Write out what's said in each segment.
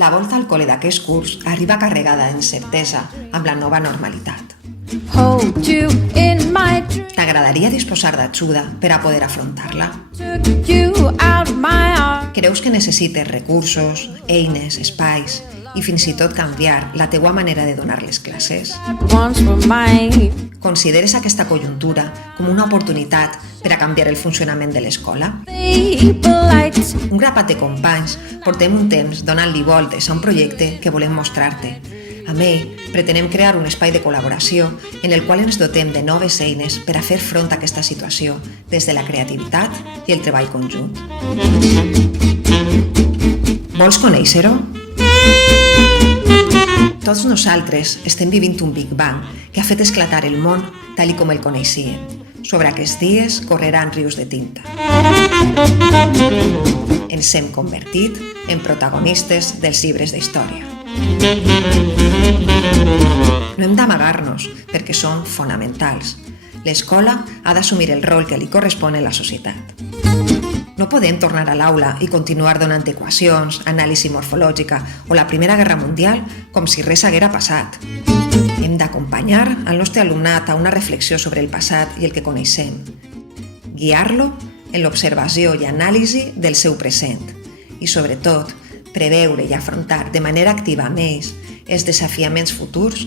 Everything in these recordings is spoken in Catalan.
La volta al col·le d'aquest curs arriba carregada d'incertesa amb la nova normalitat. T'agradaria disposar d'ajuda per a poder afrontar-la? Creus que necessites recursos, eines, espais i fins i tot canviar la teua manera de donar les classes? Consideres aquesta conjuntura com una oportunitat per a canviar el funcionament de l'escola? Un grapat de companys portem un temps donant-li voltes a un projecte que volem mostrar-te. Amb ell, pretenem crear un espai de col·laboració en el qual ens dotem de noves eines per a fer front a aquesta situació des de la creativitat i el treball conjunt. Vols conèixer-ho? Tots nosaltres estem vivint un Big Bang que ha fet esclatar el món tal com el coneixíem. Sobre aquests dies correran rius de tinta. Ens hem convertit en protagonistes dels llibres d'història. No hem d'amagar-nos perquè són fonamentals. L'escola ha d'assumir el rol que li correspon a la societat. No podem tornar a l'aula i continuar donant equacions, anàlisi morfològica o la Primera Guerra Mundial com si res haguera passat. Hem d'acompanyar al nostre alumnat a una reflexió sobre el passat i el que coneixem. Guiar-lo en l'observació i anàlisi del seu present i, sobretot, preveure i afrontar de manera activa amb ells els desafiaments futurs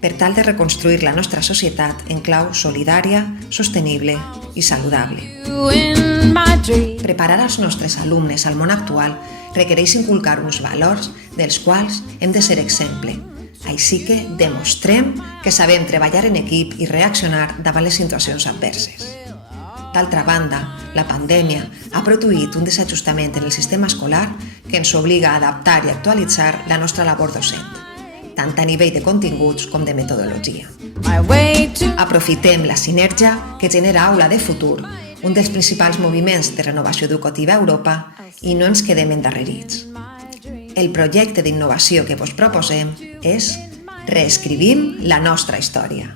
per tal de reconstruir la nostra societat en clau solidària, sostenible i saludable. Preparar els nostres alumnes al món actual requereix inculcar uns valors dels quals hem de ser exemple. Així que demostrem que sabem treballar en equip i reaccionar davant les situacions adverses. D'altra banda, la pandèmia ha produït un desajustament en el sistema escolar que ens obliga a adaptar i actualitzar la nostra labor docent, tant a nivell de continguts com de metodologia. Aprofitem la sinergia que genera Aula de Futur, un dels principals moviments de renovació educativa a Europa, i no ens quedem endarrerits. El projecte d'innovació que vos proposem és Reescrivim la nostra història.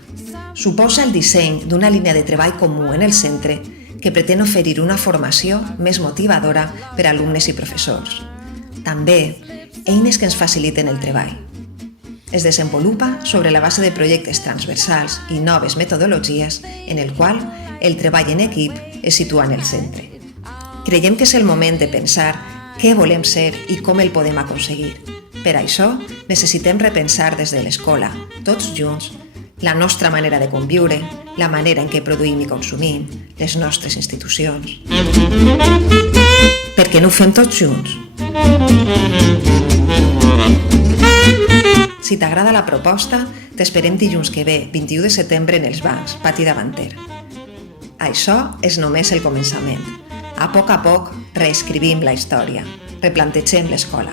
Suposa el disseny d'una línia de treball comú en el centre que pretén oferir una formació més motivadora per a alumnes i professors. També, eines que ens faciliten el treball. Es desenvolupa sobre la base de projectes transversals i noves metodologies en el qual el treball en equip es situa en el centre. Creiem que és el moment de pensar què volem ser i com el podem aconseguir. Per això, necessitem repensar des de l'escola, tots junts, la nostra manera de conviure, la manera en què produïm i consumim, les nostres institucions. Per què no ho fem tots junts? Si t'agrada la proposta, t'esperem dilluns que ve, 21 de setembre, en els bancs, pati davanter. Això és només el començament. A poc, reescrivim la història. Replantegem l'escola.